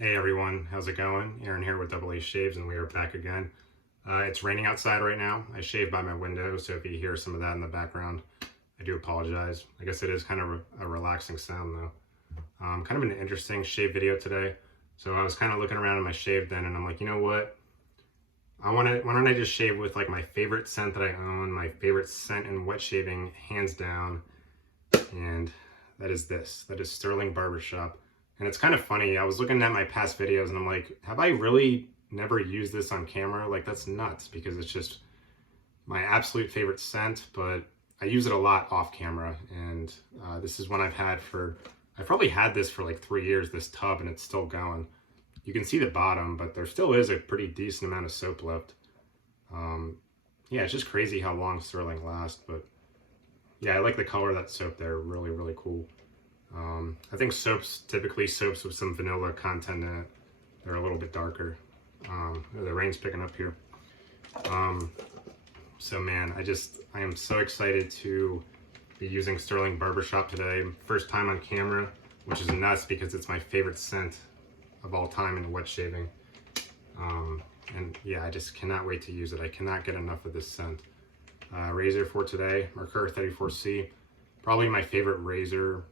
Hey everyone, how's it going? Aaron here with Double A Shaves, and we are back again. It's raining outside right now. I shave by my window, so if you hear some of that in the background, I do apologize. I guess it is kind of a relaxing sound though. Kind of an interesting shave video today. So I was kind of looking around at my shave den, and I'm like, you know what? Why don't I just shave with like my favorite scent that I own, my favorite scent in wet shaving, hands down, and that is this. That is Stirling Barbershop. And it's kind of funny. I was looking at my past videos and I'm like, have I really never used this on camera? Like, that's nuts because it's just my absolute favorite scent, but I use it a lot off camera. And this is one I've probably had this for like 3 years, this tub, and it's still going. You can see the bottom, but there still is a pretty decent amount of soap left. Yeah, it's just crazy how long Stirling lasts, but yeah, I like the color of that soap there. Really, really cool. I think typically soaps with some vanilla content in it, they're a little bit darker. The rain's picking up here. So man, I am so excited to be using Stirling Barbershop today. First time on camera, which is nuts because it's my favorite scent of all time in wet shaving. And yeah, I just cannot wait to use it. I cannot get enough of this scent. Razor for today, Merkur 34C. Probably my favorite razor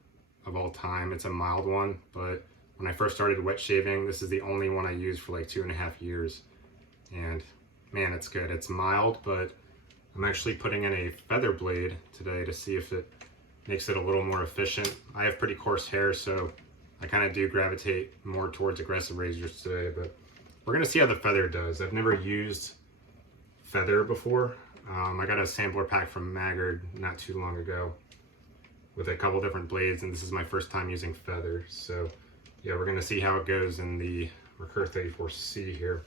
of all time. It's a mild one, but when I first started wet shaving, this is the only one I used for like 2.5 years. And man, it's good. It's mild, but I'm actually putting in a feather blade today to see if it makes it a little more efficient. I have pretty coarse hair, so I kind of do gravitate more towards aggressive razors today, but we're gonna see how the feather does. I've never used feather before. I got a sampler pack from Maggard not too long ago with a couple different blades, and this is my first time using feather. So yeah, we're gonna see how it goes in the Merkur 34C here.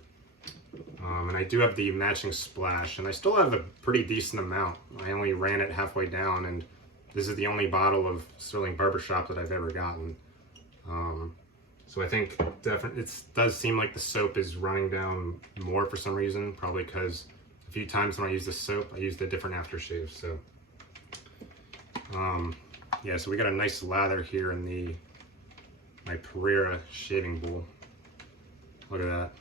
And I do have the matching splash, and I still have a pretty decent amount. I only ran it halfway down, and this is the only bottle of Stirling Barbershop that I've ever gotten. So I think definitely it does seem like the soap is running down more for some reason, probably because a few times when I use the soap, I used a different aftershave. So yeah, so we got a nice lather here in my Pereira shaving bowl. Look at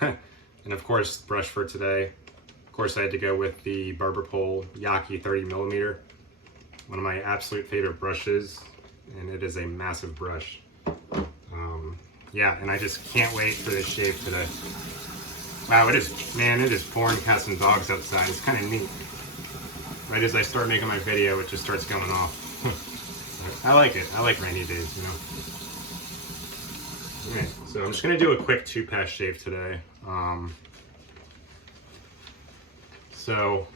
that. And of course, brush for today. Of course, I had to go with the Barber Pole Yaki 30mm. One of my absolute favorite brushes, and it is a massive brush. Yeah, and I just can't wait for this shave today. Wow, it is pouring cats and dogs outside. It's kind of neat. Right as I start making my video, it just starts going off. I like it. I like rainy days, you know. Okay, so I'm just gonna do a quick 2-pass shave today. So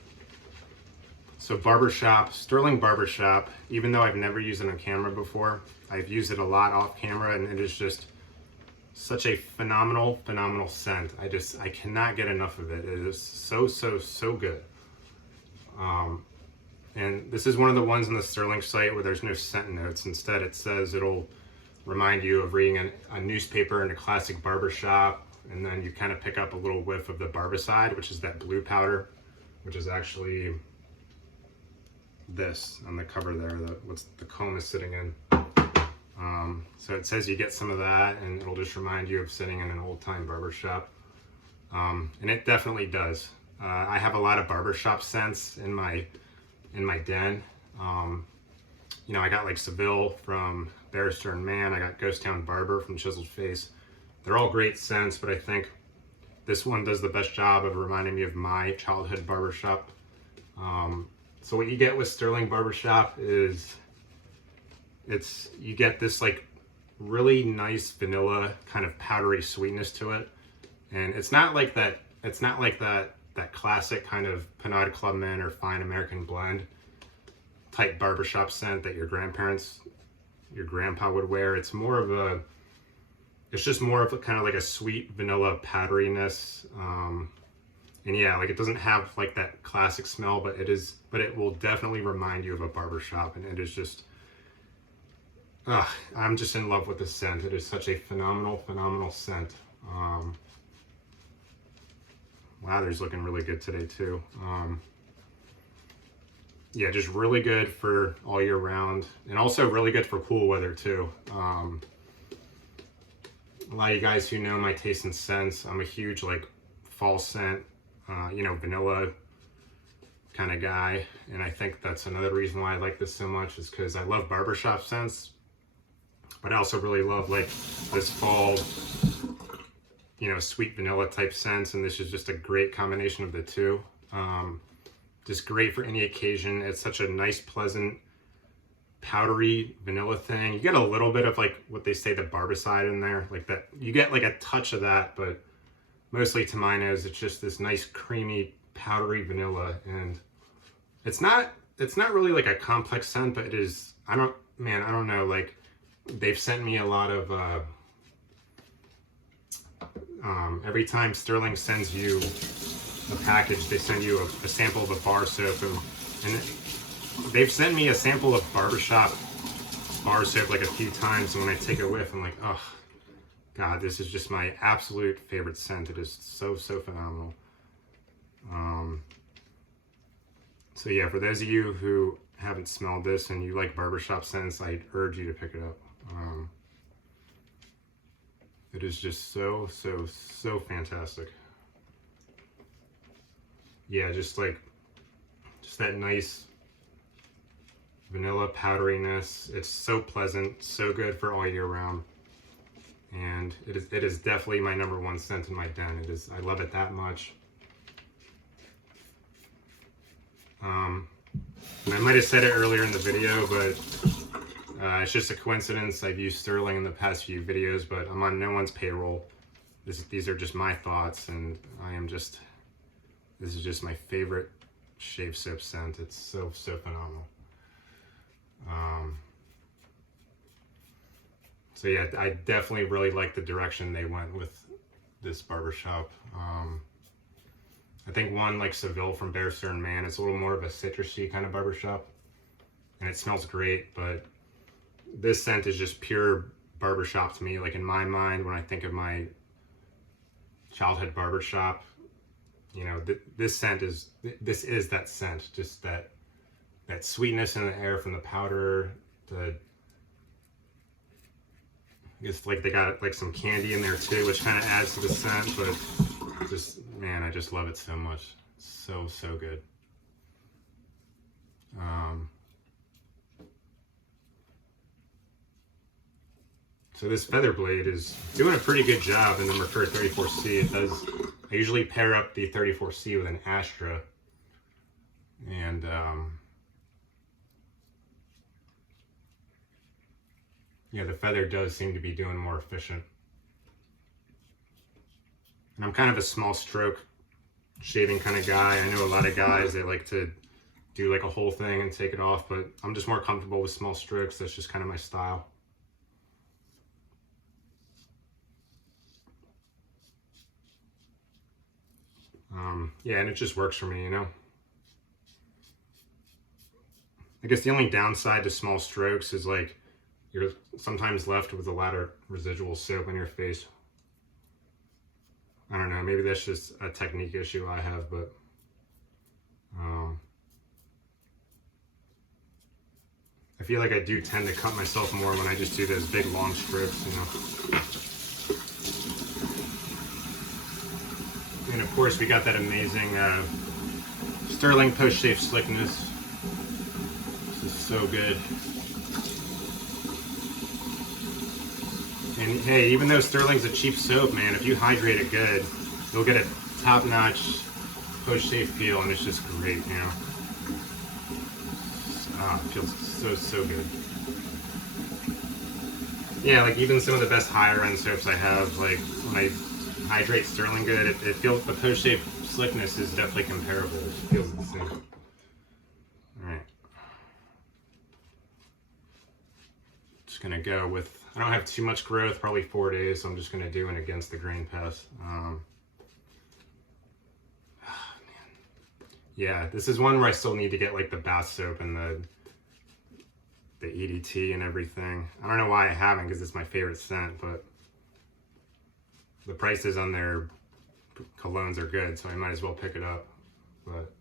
Barbershop, Stirling Barbershop, even though I've never used it on camera before, I've used it a lot off camera, and it is just such a phenomenal scent. I cannot get enough of it. It is so good. And this is one of the ones on the Stirling site where there's no scent notes. Instead, it says it'll remind you of reading a newspaper in a classic barbershop, and then you kind of pick up a little whiff of the barbicide, which is that blue powder, which is actually this on the cover there, what the comb is sitting in. So it says you get some of that, and it'll just remind you of sitting in an old-time barbershop. And it definitely does. I have a lot of barbershop scents in my den. You know, I got like Seville from Barrister and Mann. I got Ghost Town Barber from Chiseled Face. They're all great scents, but I think this one does the best job of reminding me of my childhood barbershop. So what you get with Stirling Barbershop is you get this like really nice vanilla kind of powdery sweetness to it, and it's not like that classic kind of Pinot Club Men or Fine American Blend type barbershop scent that your grandpa would wear. It's just more of a kind of like a sweet vanilla powderiness. And yeah, like it doesn't have like that classic smell, but it will definitely remind you of a barbershop, and it is just, I'm just in love with the scent. It is such a phenomenal scent. Lather's looking really good today too. Yeah, just really good for all year round, and also really good for cool weather too. a lot of you guys who know my taste in scents, I'm a huge like fall scent, you know, vanilla kind of guy. And I think that's another reason why I like this so much, is because I love barbershop scents, but I also really love like this fall, you know, sweet vanilla type scents. And this is just a great combination of the two. Just great for any occasion. It's such a nice, pleasant, powdery vanilla thing. You get a little bit of like what they say the barbicide in there, like that. You get like a touch of that, but mostly to my nose, it's just this nice, creamy, powdery vanilla. And it's not really like a complex scent, but it is. I don't know. Like they've sent me a lot of. Every time Stirling sends you a package, they send you a sample of a bar soap, and they've sent me a sample of Barbershop bar soap like a few times, and when I take a whiff, I'm like, oh god, this is just my absolute favorite scent. It is so phenomenal. So yeah, for those of you who haven't smelled this and you like barbershop scents, I urge you to pick it up. It is just so fantastic. Yeah, just that nice vanilla powderiness. It's so pleasant, so good for all year round. And it is definitely my #1 scent in my den. It is, I love it that much. And I might have said it earlier in the video, but it's just a coincidence. I've used Stirling in the past few videos, but I'm on no one's payroll. These are just my thoughts, and this is just my favorite shave soap scent. It's so phenomenal. So yeah, I definitely really like the direction they went with this barbershop. I think one like Seville from Bear Stearns Man, it's a little more of a citrusy kind of barbershop, and it smells great, but this scent is just pure barbershop to me. Like in my mind, when I think of my childhood barbershop, you know, this is that scent, just that sweetness in the air from the powder. I guess like they got like some candy in there too, which kind of adds to the scent, but just, man, I just love it so much. So good. So this feather blade is doing a pretty good job in the Merkur 34C. It does. I usually pair up the 34C with an Astra, and yeah, the feather does seem to be doing more efficient. And I'm kind of a small stroke shaving kind of guy. I know a lot of guys, they like to do like a whole thing and take it off, but I'm just more comfortable with small strokes. That's just kind of my style. Yeah, and it just works for me, you know. I guess the only downside to small strokes is like you're sometimes left with a lot of residual soap on your face. I don't know, maybe that's just a technique issue I have, but I feel like I do tend to cut myself more when I just do those big long strokes, you know. And of course we got that amazing Stirling post-shave slickness. This is so good. And hey, even though Stirling's a cheap soap, man, if you hydrate it good, you'll get a top-notch post-shave feel, and it's just great, you know. It feels so good. Yeah, like even some of the best higher-end soaps I have, like when I hydrate Stirling good, it feels, the post-shave slickness is definitely comparable. It feels the same. Alright. Just gonna go with, I don't have too much growth, probably 4 days, so I'm just gonna do an against the grain pass. Yeah, this is one where I still need to get like the bath soap and the EDT and everything. I don't know why I haven't, because it's my favorite scent, but the prices on their colognes are good, so I might as well pick it up. But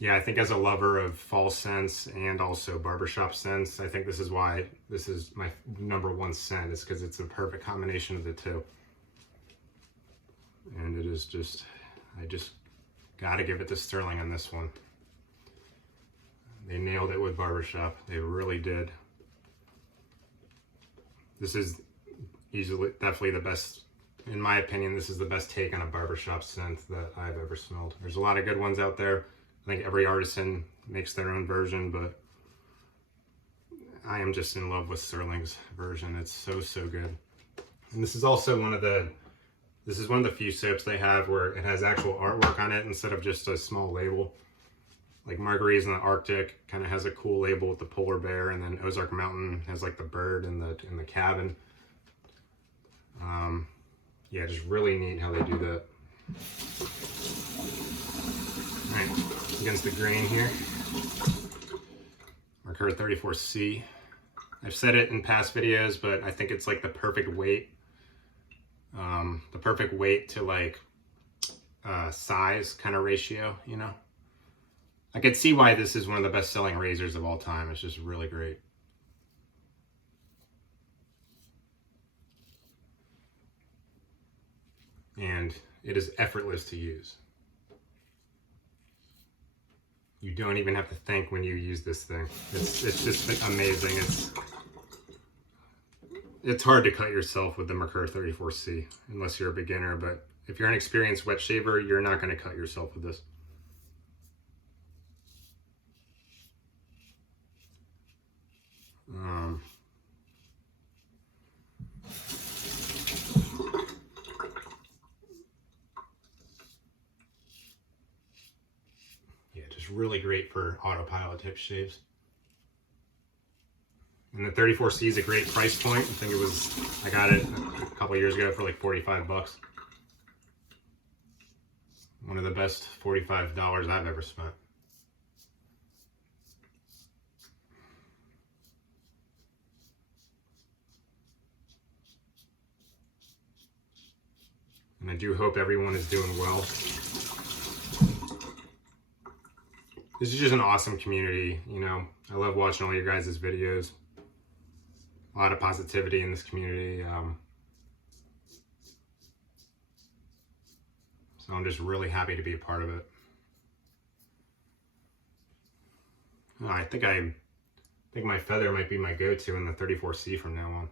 Yeah, I think as a lover of fall scents and also barbershop scents, I think this is why this is my #1 scent, is because it's a perfect combination of the two. And it is just, I just gotta give it to Stirling on this one. They nailed it with barbershop. They really did. This is easily, definitely the best, in my opinion, this is the best take on a barbershop scent that I've ever smelled. There's a lot of good ones out there. I think every artisan makes their own version, but I am just in love with Stirling's version. It's so, so good. And this is also one of the few soaps they have where it has actual artwork on it instead of just a small label. Like Marguerite's in the Arctic kind of has a cool label with the polar bear, and then Ozark Mountain has like the bird in the cabin. Yeah, just really neat how they do that. All right, against the grain here. Mercur 34C. I've said it in past videos, but I think it's like the perfect weight. The perfect weight to like size kind of ratio, you know? I could see why this is one of the best selling razors of all time. It's just really great. And it is effortless to use. You don't even have to think when you use this thing. It's just amazing. It's hard to cut yourself with the Mercur 34C unless you're a beginner, but if you're an experienced wet shaver, you're not going to cut yourself with this. Yeah, just really great for autopilot type shaves. And the 34C is a great price point. I think I got it a couple years ago for like 45 bucks. One of the best $45 I've ever spent. And I do hope everyone is doing well. This is just an awesome community, you know. I love watching all your guys' videos. A lot of positivity in this community. So I'm just really happy to be a part of it. Oh, I think my feather might be my go-to in the 34C from now on.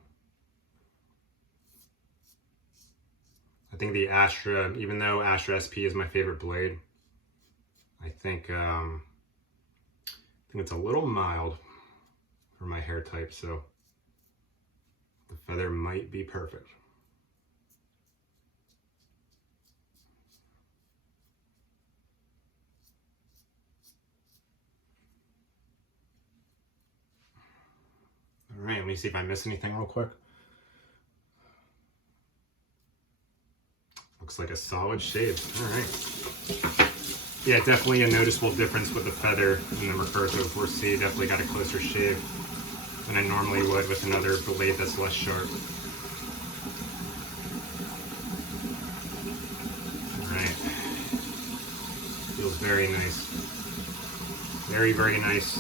I think the Astra, even though Astra SP is my favorite blade, I think it's a little mild for my hair type, so the feather might be perfect. All right, let me see if I miss anything real quick. Looks like a solid shave. All right. Yeah, definitely a noticeable difference with the feather in the Mercur 34C. Definitely got a closer shave than I normally would with another blade that's less sharp. All right. Feels very nice. Very, very nice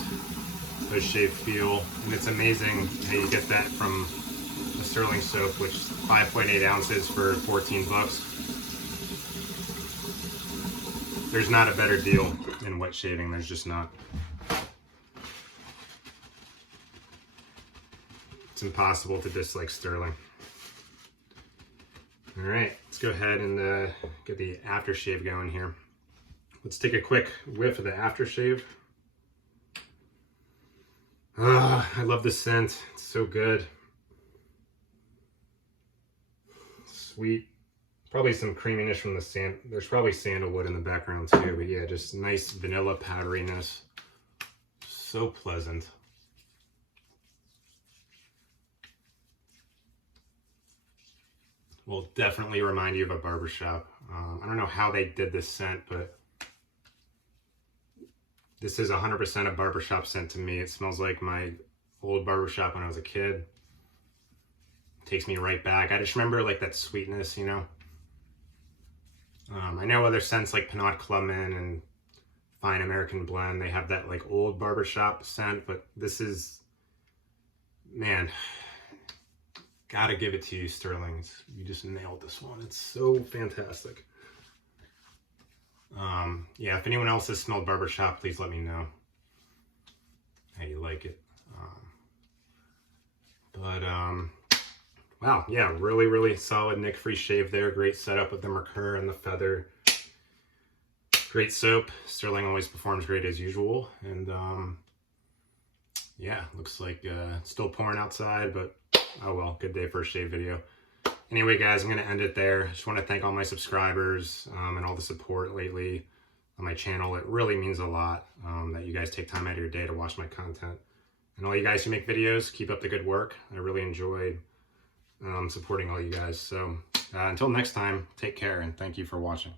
post-shave feel. And it's amazing how you get that from a Stirling soap, which is 5.8 ounces for 14 bucks. There's not a better deal in wet shaving. There's just not. It's impossible to dislike Stirling. All right, let's go ahead and get the aftershave going here. Let's take a quick whiff of the aftershave. I love the scent. It's so good. Sweet. Probably some creaminess from the sand. There's probably sandalwood in the background too, but yeah, just nice vanilla powderiness. So pleasant. Will definitely remind you of a barbershop. I don't know how they did this scent, but this is 100% a barbershop scent to me. It smells like my old barbershop when I was a kid. Takes me right back. I just remember like that sweetness, you know. I know other scents like Pinot Clubman and Fine American Blend. They have that like old barbershop scent, but this is, man, gotta give it to you, Stirlings. You just nailed this one. It's so fantastic. Yeah, if anyone else has smelled barbershop, please let me know how you like it. Wow, yeah, really solid nick-free shave there. Great setup with the Mercur and the feather. Great soap. Stirling always performs great as usual. And yeah, looks like it's still pouring outside, but oh well, good day for a shave video. Anyway, guys, I'm going to end it there. I just want to thank all my subscribers and all the support lately on my channel. It really means a lot that you guys take time out of your day to watch my content. And all you guys who make videos, keep up the good work. I really enjoy supporting all you guys. So until next time, take care and thank you for watching.